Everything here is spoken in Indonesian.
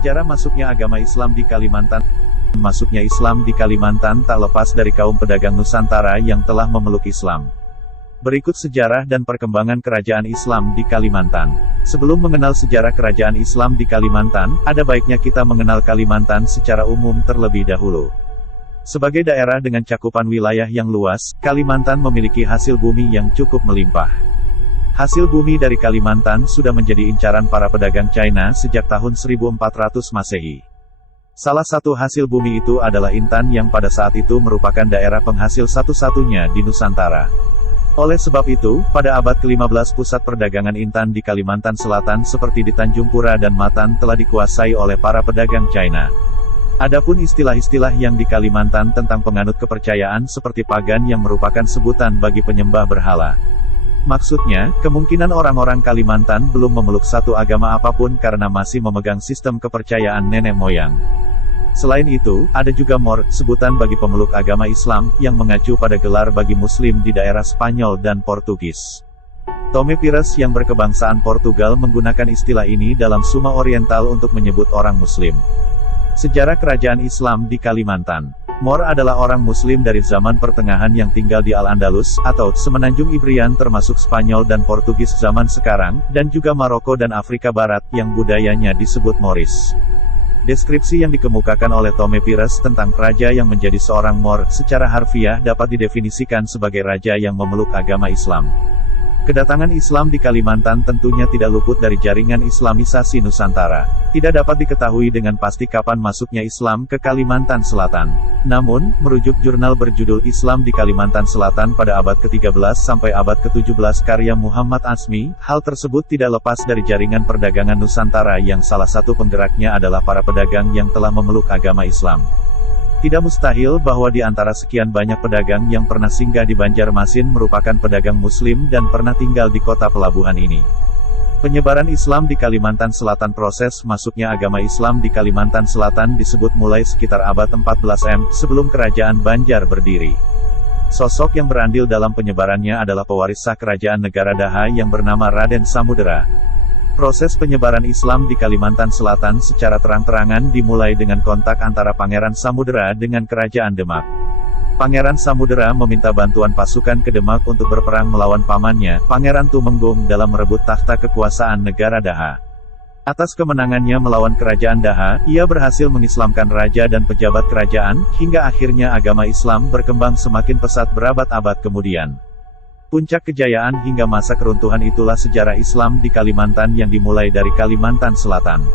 Sejarah masuknya agama Islam di Kalimantan. Masuknya Islam di Kalimantan tak lepas dari kaum pedagang Nusantara yang telah memeluk Islam. Berikut sejarah dan perkembangan kerajaan Islam di Kalimantan. Sebelum mengenal sejarah kerajaan Islam di Kalimantan, ada baiknya kita mengenal Kalimantan secara umum terlebih dahulu. Sebagai daerah dengan cakupan wilayah yang luas, Kalimantan memiliki hasil bumi yang cukup melimpah. Hasil bumi dari Kalimantan sudah menjadi incaran para pedagang China sejak tahun 1400 Masehi. Salah satu hasil bumi itu adalah Intan yang pada saat itu merupakan daerah penghasil satu-satunya di Nusantara. Oleh sebab itu, pada abad ke-15 pusat perdagangan Intan di Kalimantan Selatan seperti di Tanjung Pura dan Matan telah dikuasai oleh para pedagang China. Adapun istilah-istilah yang di Kalimantan tentang penganut kepercayaan seperti pagan yang merupakan sebutan bagi penyembah berhala. Maksudnya, kemungkinan orang-orang Kalimantan belum memeluk satu agama apapun karena masih memegang sistem kepercayaan nenek moyang. Selain itu, ada juga Mor, sebutan bagi pemeluk agama Islam, yang mengacu pada gelar bagi Muslim di daerah Spanyol dan Portugis. Tome Pires yang berkebangsaan Portugal menggunakan istilah ini dalam Suma Oriental untuk menyebut orang Muslim. Sejarah kerajaan Islam di Kalimantan. Mor adalah orang Muslim dari zaman pertengahan yang tinggal di Al-Andalus, atau Semenanjung Ibrian termasuk Spanyol dan Portugis zaman sekarang, dan juga Maroko dan Afrika Barat, yang budayanya disebut Moris. Deskripsi yang dikemukakan oleh Tome Pires tentang raja yang menjadi seorang Mor, secara harfiah dapat didefinisikan sebagai raja yang memeluk agama Islam. Kedatangan Islam di Kalimantan tentunya tidak luput dari jaringan Islamisasi Nusantara. Tidak dapat diketahui dengan pasti kapan masuknya Islam ke Kalimantan Selatan. Namun, merujuk jurnal berjudul Islam di Kalimantan Selatan pada abad ke-13 sampai abad ke-17 karya Muhammad Azmi, hal tersebut tidak lepas dari jaringan perdagangan Nusantara yang salah satu penggeraknya adalah para pedagang yang telah memeluk agama Islam. Tidak mustahil bahwa di antara sekian banyak pedagang yang pernah singgah di Banjarmasin merupakan pedagang Muslim dan pernah tinggal di kota pelabuhan ini. Penyebaran Islam di Kalimantan Selatan. Proses masuknya agama Islam di Kalimantan Selatan disebut mulai sekitar abad 14 M, sebelum kerajaan Banjar berdiri. Sosok yang berandil dalam penyebarannya adalah pewaris sah kerajaan negara Daha yang bernama Raden Samudera. Proses penyebaran Islam di Kalimantan Selatan secara terang-terangan dimulai dengan kontak antara Pangeran Samudera dengan Kerajaan Demak. Pangeran Samudera meminta bantuan pasukan ke Demak untuk berperang melawan pamannya, Pangeran Tumenggung, dalam merebut takhta kekuasaan negara Daha. Atas kemenangannya melawan Kerajaan Daha, ia berhasil mengislamkan raja dan pejabat kerajaan, hingga akhirnya agama Islam berkembang semakin pesat berabad-abad kemudian. Puncak kejayaan hingga masa keruntuhan itulah sejarah Islam di Kalimantan yang dimulai dari Kalimantan Selatan.